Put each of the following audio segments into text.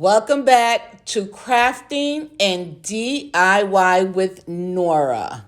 Welcome back to Crafting and DIY with Nora.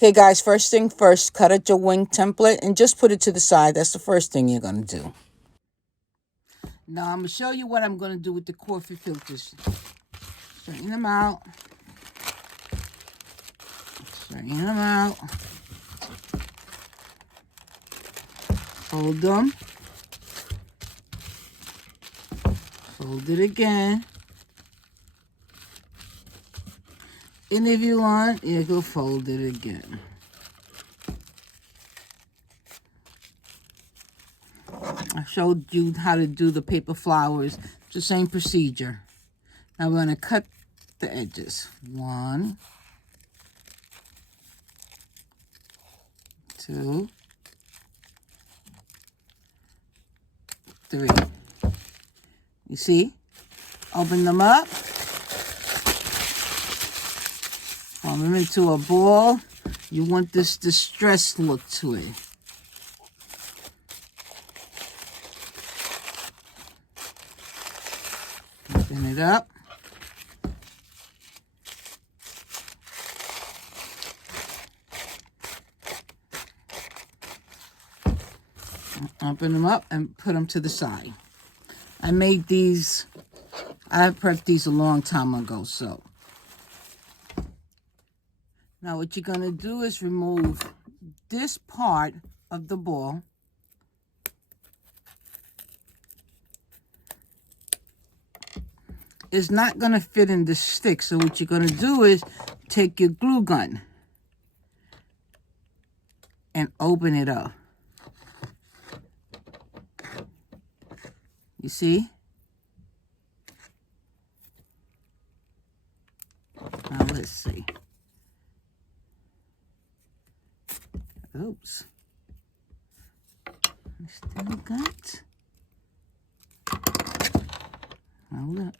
Okay, guys, first thing first, cut out your wing template and just put it to the side. That's the first thing you're going to do. Now, I'm going to show you what I'm going to do with the coffee filters. Straighten them out. Straighten them out. Fold them. Fold it again. And if you want, you can fold it again. I showed you how to do the paper flowers. It's the same procedure. Now we're going to cut the edges. 1, 2, 3. You see? Open them up. Form them into a ball. You want this distressed look to it. Open it up. Open them up and put them to the side. I made these, I prepped these a long time ago, so. Now what you're going to do is remove this part of the ball. It's not going to fit in the stick, so what you're going to do is take your glue gun and open it up. You see? Now let's see. Oops. I still got. Now look.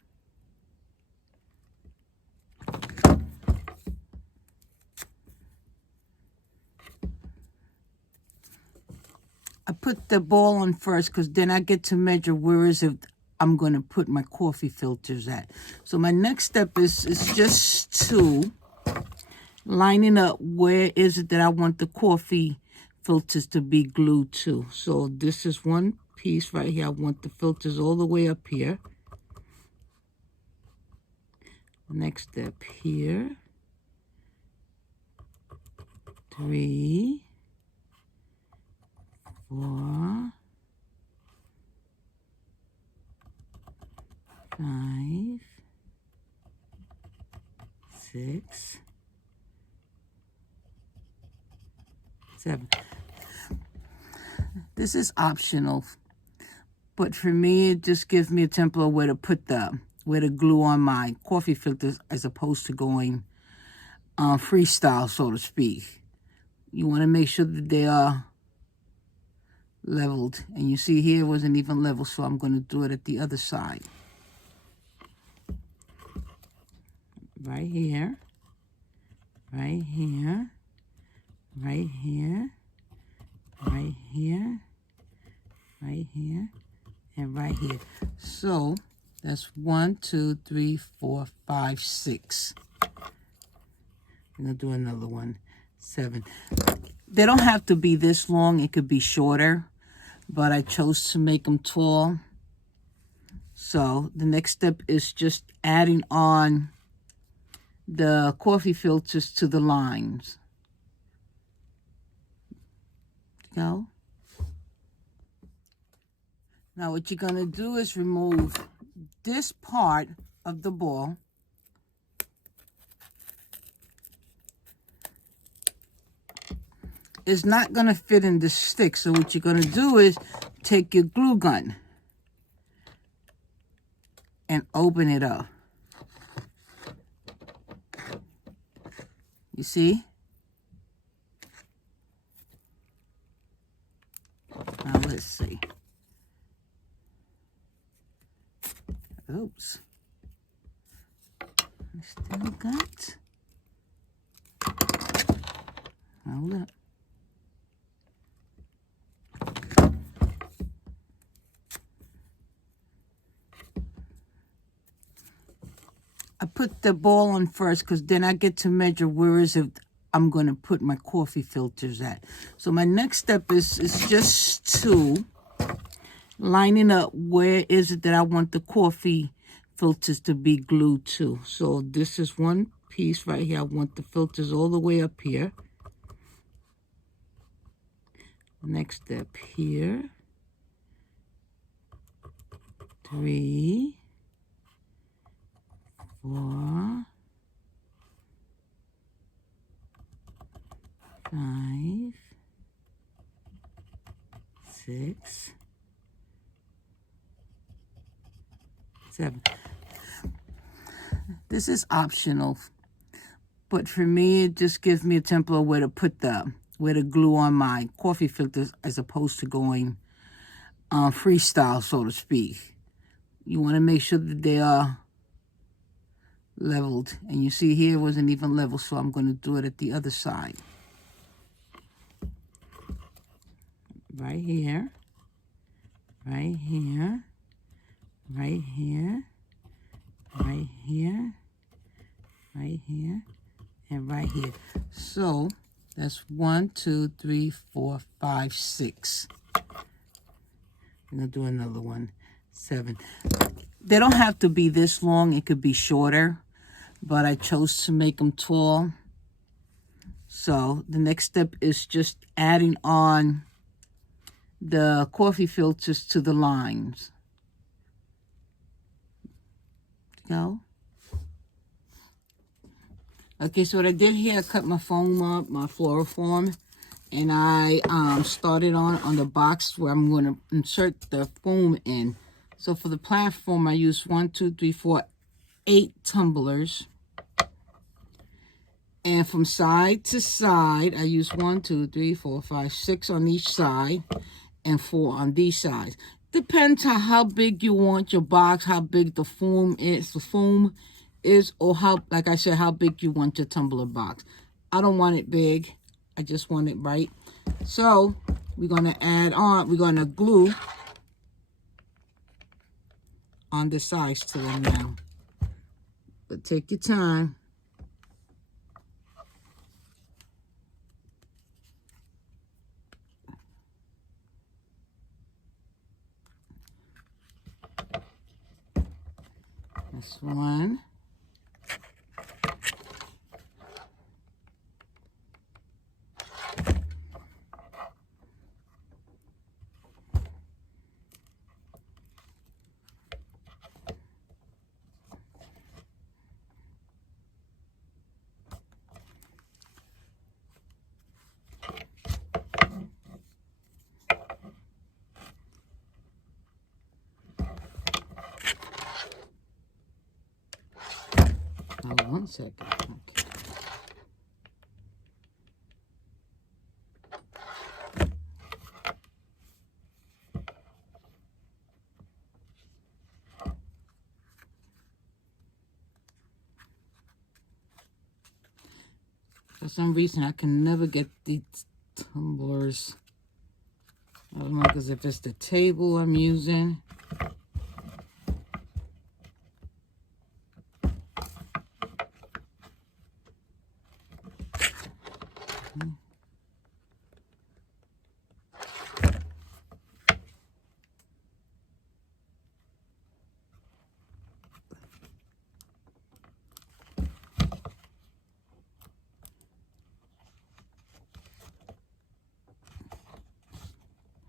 I put the ball on first because then I get to measure where is it I'm going to put my coffee filters at. So my next step is just to lining up where is it that I want the coffee filters to be glued to. So this is one piece right here. I want the filters all the way up here. Next step here. 3, 4, 5, 6, 7. This is optional, but for me, it just gives me a template where to put where to glue on my coffee filters as opposed to going freestyle, so to speak. You want to make sure that they are leveled. And you see here it wasn't even level, so I'm going to do it at the other side. Right here, right here, right here, right here, right here, and right here. So that's 1, 2, 3, 4, 5, 6. I'm going to do another one. 7. They don't have to be this long. It could be shorter, but I chose to make them tall. So the next step is just adding on the coffee filters to the lines. Go. Now what you're going to do is remove this part of the ball. It's not going to fit in the stick. So what you're going to do is take your glue gun and open it up. You see? Now let's see. Oops. I still got. Hold up. I put the ball on first because then I get to measure where is it I'm going to put my coffee filters at. So my next step is just to lining up where is it that I want the coffee filters to be glued to. So this is one piece right here. I want the filters all the way up here. Next step here. 3, 4, 5, 6, 7. This is optional, but for me, it just gives me a template where to put where to glue on my coffee filters as opposed to going freestyle, so to speak. You want to make sure that they are leveled, and you see here it wasn't even level, so I'm going to do it at the other side. Right here, right here, right here, right here, right here, and right here. So that's 1, 2, 3, 4, 5, 6. I'm gonna do another one. 7. They don't have to be this long. It could be shorter, but I chose to make them tall. So the next step is just adding on the coffee filters to the lines. Go. Okay, so what I did here, I cut my foam up, my fluoroform, and I started on the box where I'm going to insert the foam in. So for the platform, I used 1, 2, 3, 4, 8 tumblers. And from side to side, I use 1, 2, 3, 4, 5, 6 on each side, and 4 on these sides. Depends on how big you want your box, how big the foam is, or how, like I said, how big you want your tumbler box. I don't want it big. I just want it right. So we're going to glue on the sides to them now. But take your time. This one. Hold on 1 second. Okay. For some reason, I can never get these tumblers. I don't know, because if it's the table I'm using.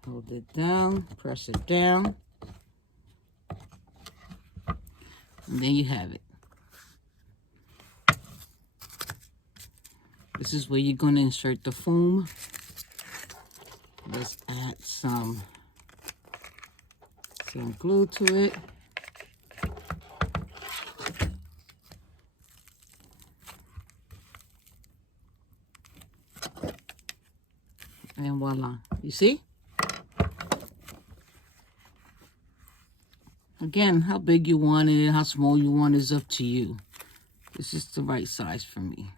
Hold it down, press it down. And there you have it. This is where you're going to insert the foam. Let's add some glue to it. And voila. You see? Again, how big you want it, how small you want it is up to you. This is the right size for me.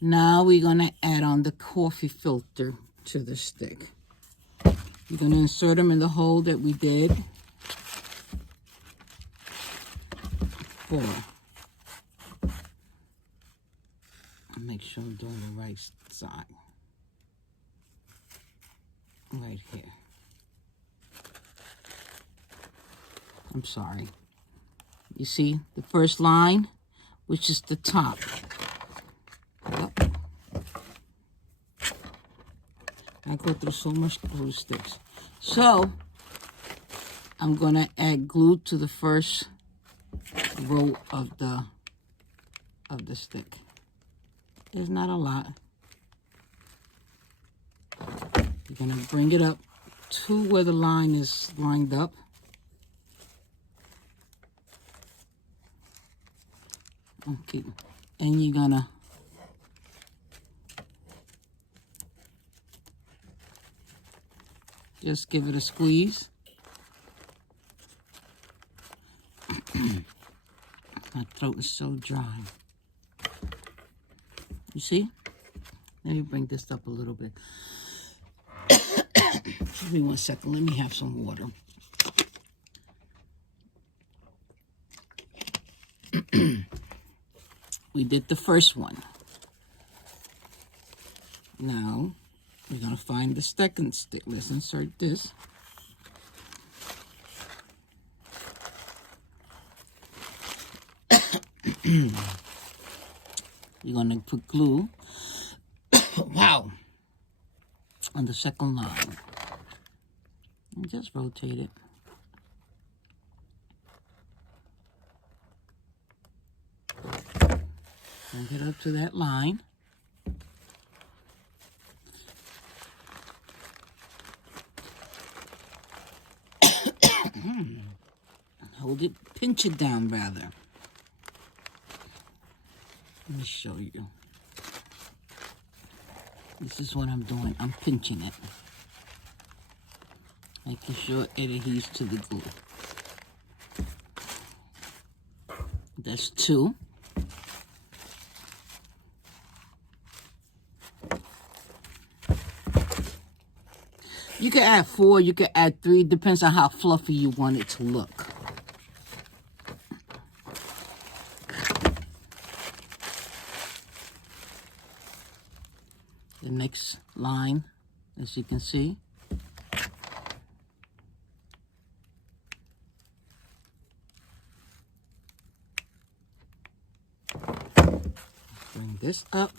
Now we're going to add on the coffee filter to the stick. You're going to insert them in the hole that we did before. Make sure I'm doing the right side. Right here. I'm sorry. You see the first line, which is the top. I go through so much glue sticks. So I'm gonna add glue to the first row of the stick. There's not a lot. You're gonna bring it up to where the line is lined up. Okay, and you're gonna just give it a squeeze. My throat is so dry. You see? Let me bring this up a little bit. Give me 1 second. Let me have some water. We did the first one. Now, we're going to find the second stick. Let's insert this. You're going to put glue. Wow. On the second line. And just rotate it. Bring it up to that line. Hold it, pinch it down rather. Let me show you. This is what I'm doing. I'm pinching it. Making sure it adheres to the glue. That's 2. You can add 4, you can add 3, depends on how fluffy you want it to look. The next line, as you can see. Bring this up.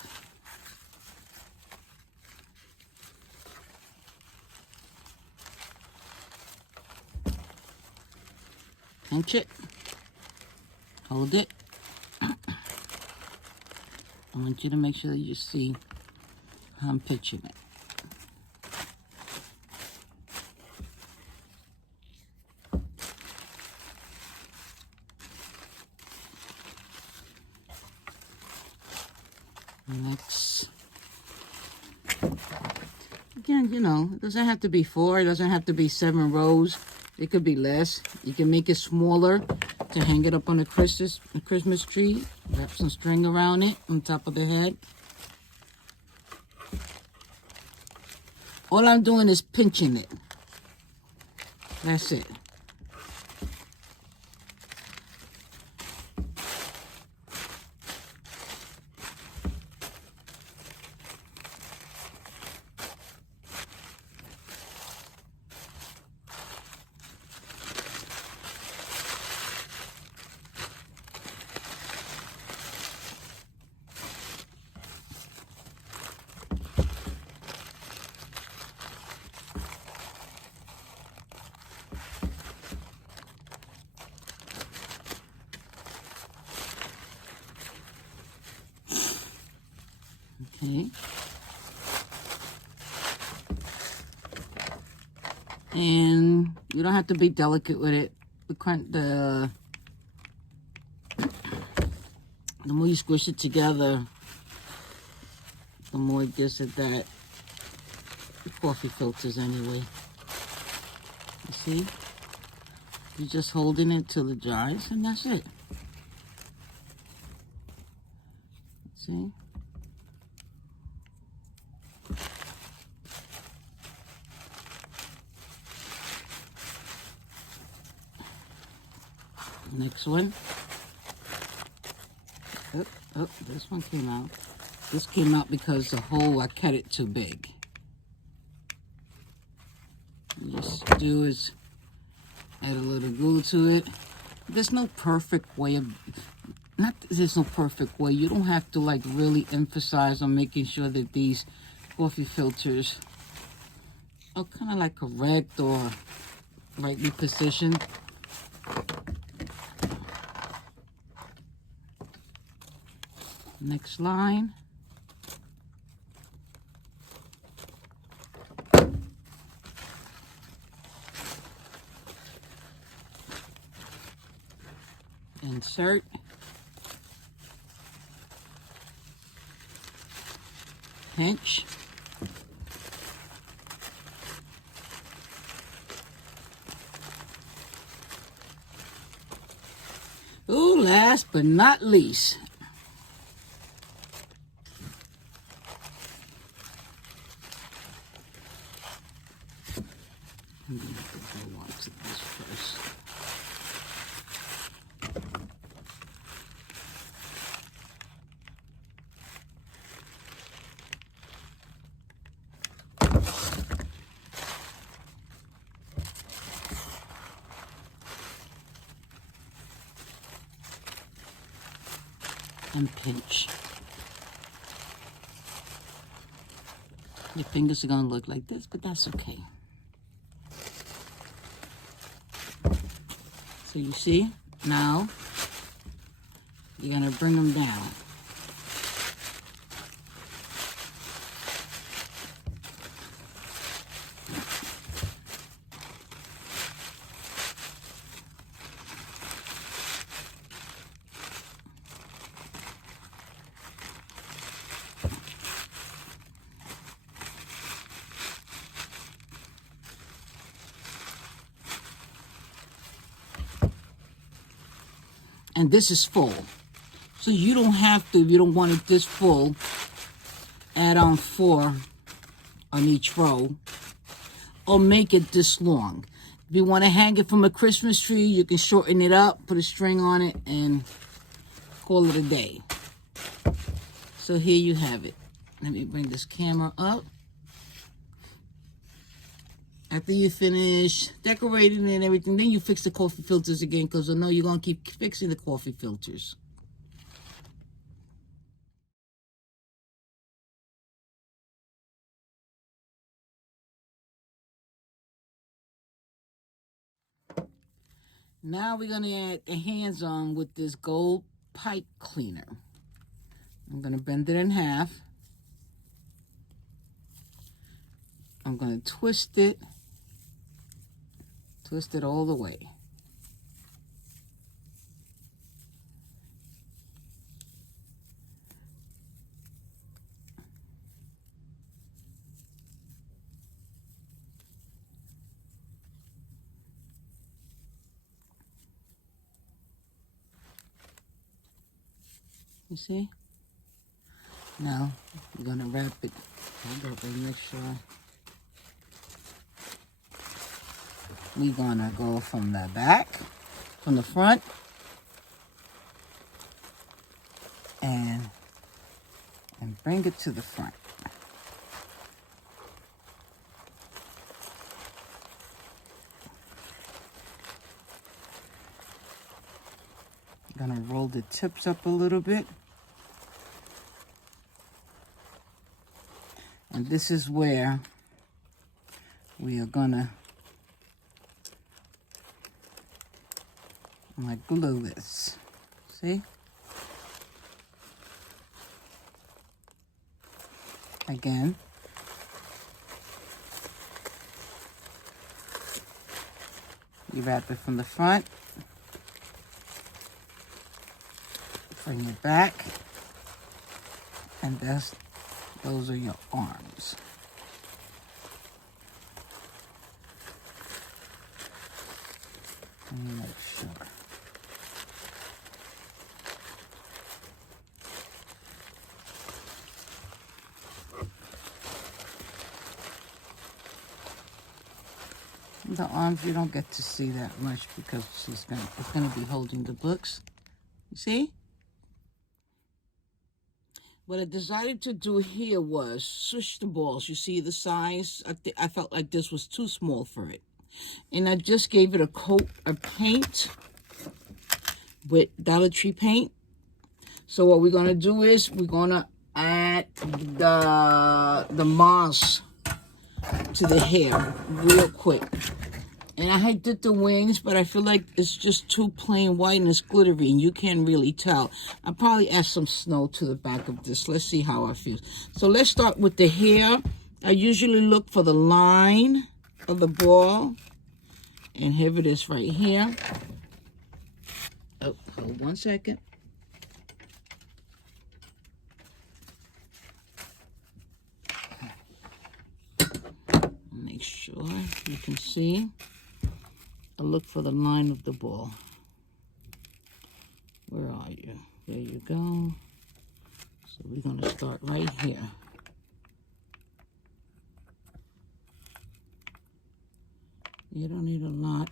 Pinch it. Hold it. I want you to make sure that you see how I'm pinching it. Next. Again, you know, it doesn't have to be 4. It doesn't have to be 7 rows. It could be less. You can make it smaller to hang it up on a Christmas tree. Wrap some string around it on top of the head. All I'm doing is pinching it. That's it. Okay. And you don't have to be delicate with it. The more you squish it together, the more it gives it that coffee filters anyway. You see? You're just holding it till it dries, and that's it. See? Next one. Oh, this one came out. This came out because the hole, I cut it too big. You just do is add a little glue to it. There's no perfect way of, there's no perfect way. You don't have to like really emphasize on making sure that these coffee filters are kind of like correct or rightly positioned. Next line. Insert. Pinch. Ooh, last but not least. I'm going to have to go on to this first. And pinch. Your fingers are going to look like this, but that's okay. So you see, now you're going to bring them down. And this is full. So you don't have to, if you don't want it this full, add on 4 on each row, or make it this long. If you want to hang it from a Christmas tree, you can shorten it up, put a string on it, and call it a day. So here you have it. Let me bring this camera up. After you finish decorating and everything, then you fix the coffee filters again, because I know you're going to keep fixing the coffee filters. Now we're going to add the hands on with this gold pipe cleaner. I'm going to bend it in half. I'm going to twist it all the way. You see? Now we're going to wrap it. Hold up and make sure. We're going to go from the back, from the front, and bring it to the front. I'm going to roll the tips up a little bit. And this is where we are going to glue this. See? again. You wrap it from the front, bring it back, and those are your arms. Let me make sure. The arms, you don't get to see that much because it's gonna be holding the books. You see? What I decided to do here was switch the balls. You see the size? I felt like this was too small for it. And I just gave it a coat of paint with Dollar Tree paint. So what we're gonna do is we're gonna add the moss to the hair real quick. And I did the wings, but I feel like it's just too plain white and it's glittery and you can't really tell. I'll probably add some snow to the back of this. Let's see how it feels. So let's start with the hair. I usually look for the line of the ball. And here it is right here. Oh, hold 1 second. Make sure you can see. I look for the line of the ball. Where are you? There you go. So we're going to start right here. You don't need a lot.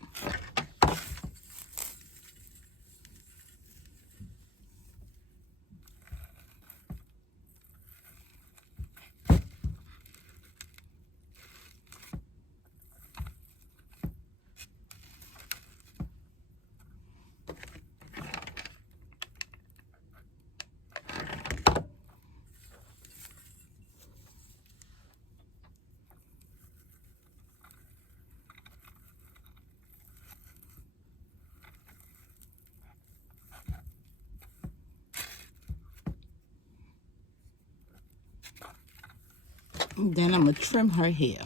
Then I'm going to trim her hair.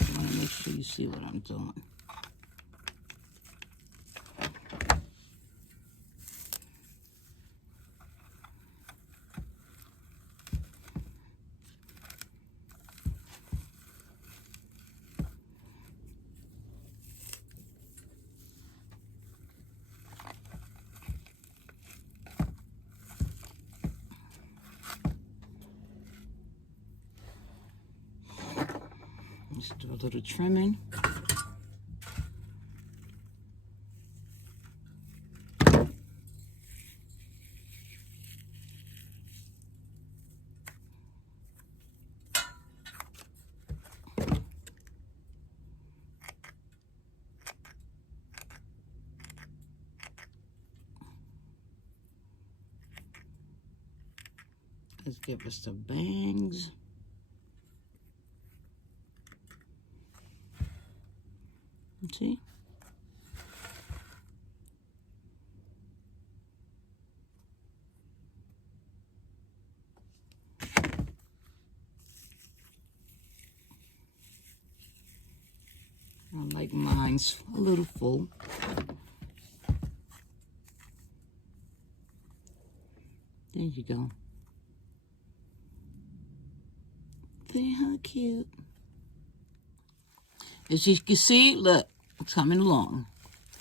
I want to make sure you see what I'm doing. Let's do a little trimming. Let's give us some bangs. See? I like mine's a little full. There you go. See how cute. As you can see, look, it's coming along.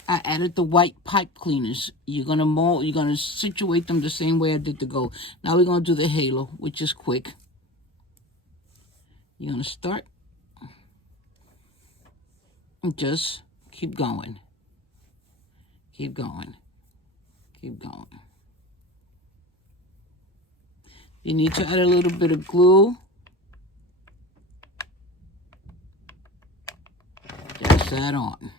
I added the white pipe cleaners. You're gonna situate them the same way I did the gold. Now we're gonna do the halo, which is quick. You're gonna start. And just keep going. Keep going. Keep going. You need to add a little bit of glue. Just add on.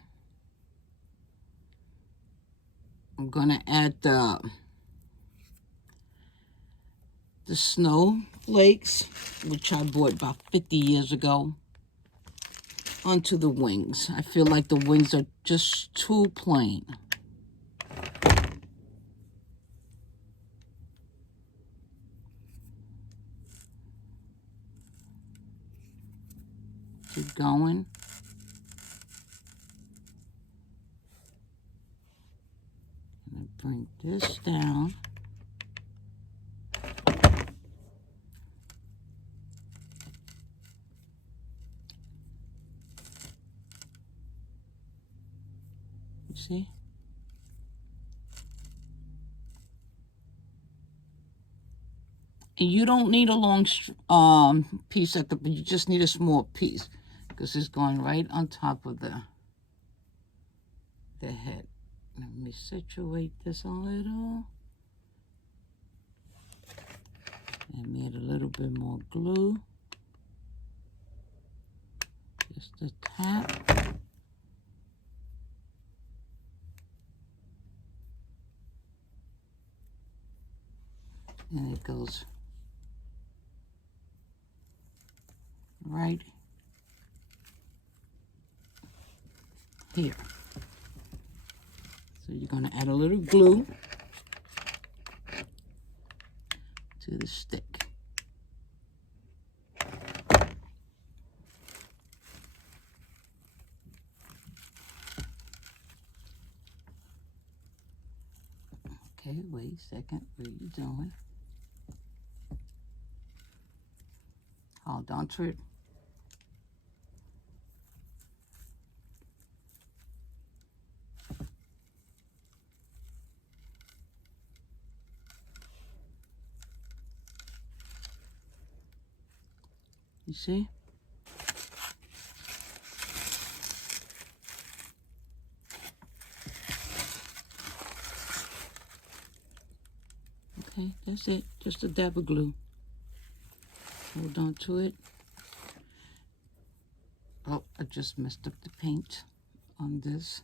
I'm gonna add the snowflakes, which I bought about 50 years ago, onto the wings. I feel like the wings are just too plain. Keep going. I'm gonna bring this down. You see? And you don't need a long piece at the, you just need a small piece because it's going right on top of the head. Let me situate this a little. And add a little bit more glue. Just a tap. And it goes right here. So you're going to add a little glue to the stick. Okay, wait a second. What are you doing? Hold on to it. You see? Okay, that's it. Just a dab of glue. Hold on to it. Oh, I just messed up the paint on this.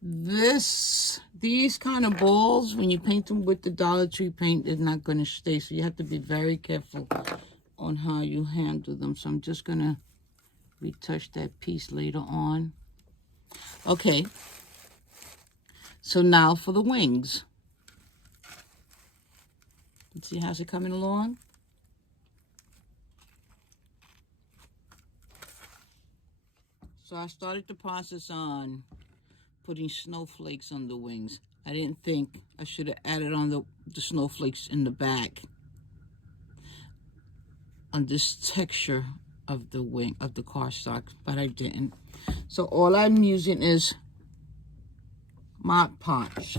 These kind of balls, when you paint them with the Dollar Tree paint, they're not going to stay. So you have to be very careful on how you handle them. So I'm just going to retouch that piece later on. Okay. So now for the wings. Let's see, how's it coming along? So I started the process on putting snowflakes on the wings. I didn't think I should have added on the snowflakes in the back on this texture of the wing, of the cardstock, but I didn't. So all I'm using is Mod Podge.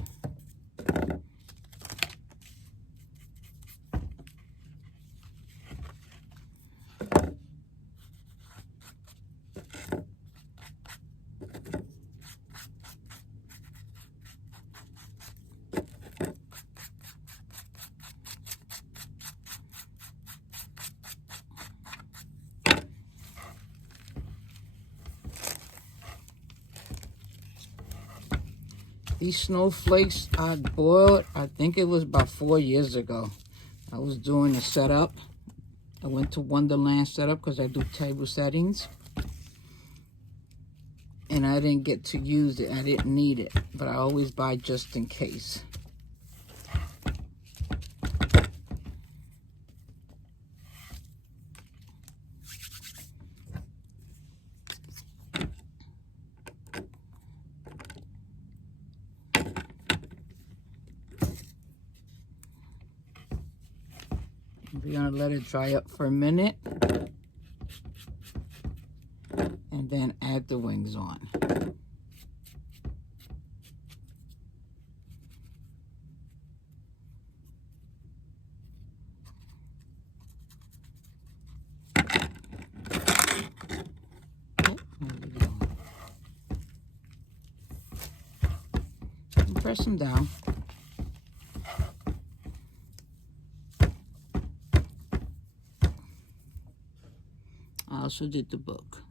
These snowflakes I bought, I think it was about 4 years ago. I was doing a setup. I went to Wonderland setup because I do table settings. And I didn't get to use it. I didn't need it. But I always buy just in case. We're going to let it dry up for a minute. And then add the wings on. Press them down. I also did the book.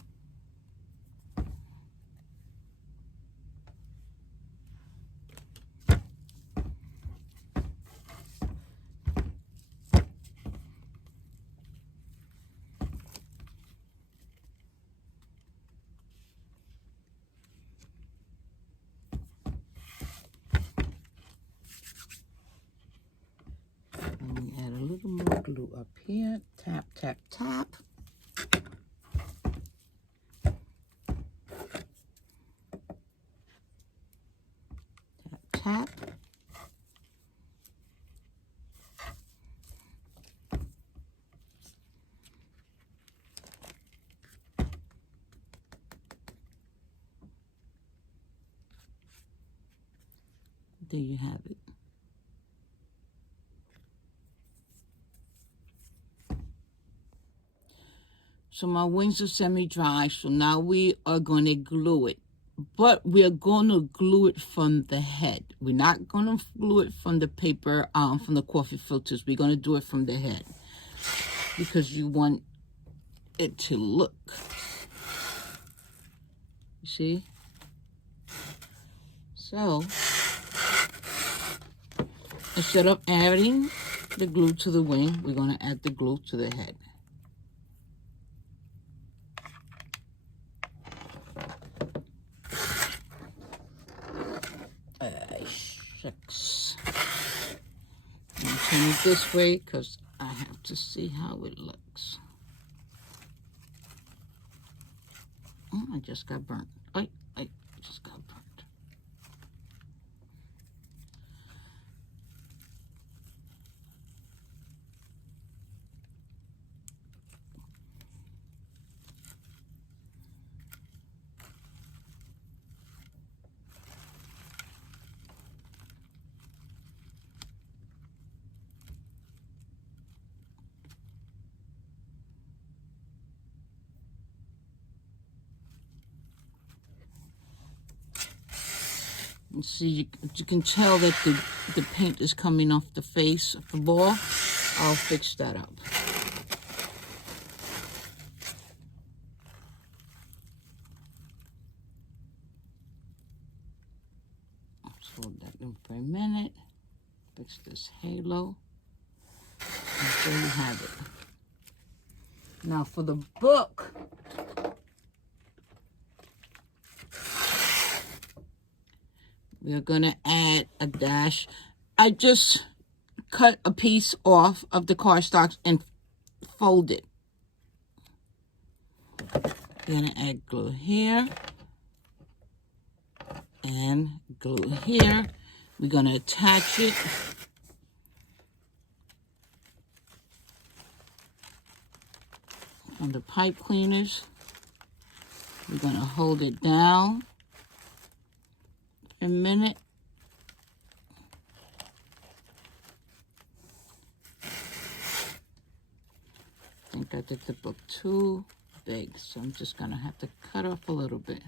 glue up here. Tap, tap, tap. Tap, tap. There you have it. So my wings are semi-dry, so now we are going to glue it. But we are going to glue it from the head. We're not going to glue it from the paper, from the coffee filters. We're going to do it from the head. Because you want it to look. You see? So, instead of adding the glue to the wing, we're going to add the glue to the head. Shucks. I'm going to turn it this way because I have to see how it looks. Oh, I just got burnt. I just got burnt. You see, you can tell that the paint is coming off the face of the ball. I'll fix that up. Let's hold that in for a minute. Fix this halo. And there you have it. Now for the book, we're going to add a dash. I just cut a piece off of the cardstock and fold it. We're going to add glue here and glue here. We're going to attach it. On the pipe cleaners. We're going to hold it down a minute. I think I did the book too big, so I'm just going to have to cut off a little bit.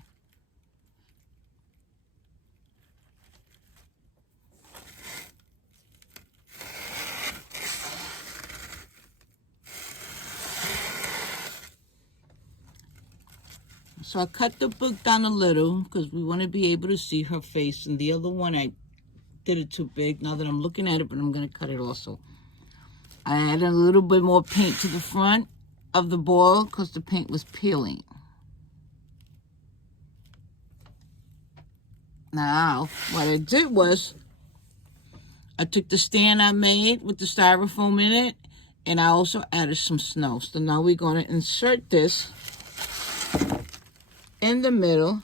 So I cut the book down a little because we want to be able to see her face. And the other one, I did it too big. Now that I'm looking at it, but I'm going to cut it also. I added a little bit more paint to the front of the ball because the paint was peeling. Now, what I did was, I took the stand I made with the styrofoam in it, and I also added some snow. So now we're going to insert this in the middle,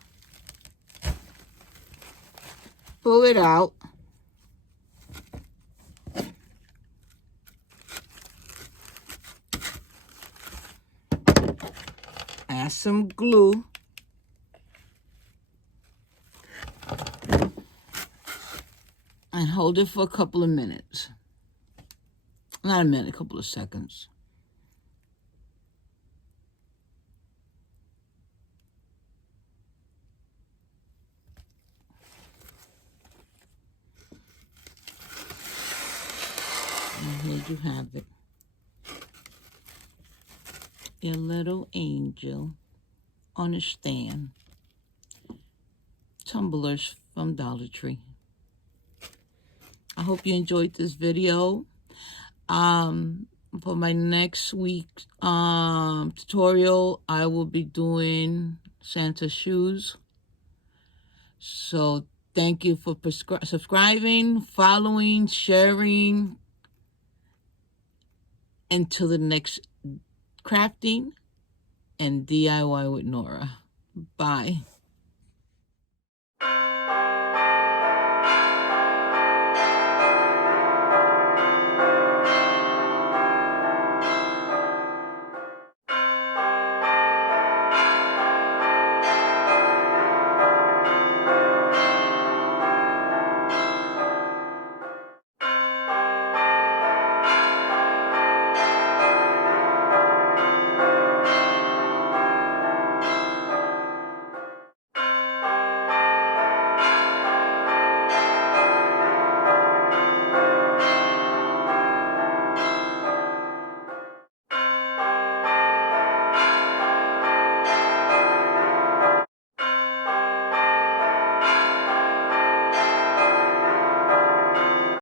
pull it out, add some glue, and hold it for a couple of minutes. Not a minute, a couple of seconds. And here you have it. Your little angel on a stand. Tumblers from Dollar Tree. I hope you enjoyed this video. For my next week's tutorial, I will be doing Santa shoes. So thank you for subscribing, following, sharing, Until the next crafting and DIY with Nora. Bye.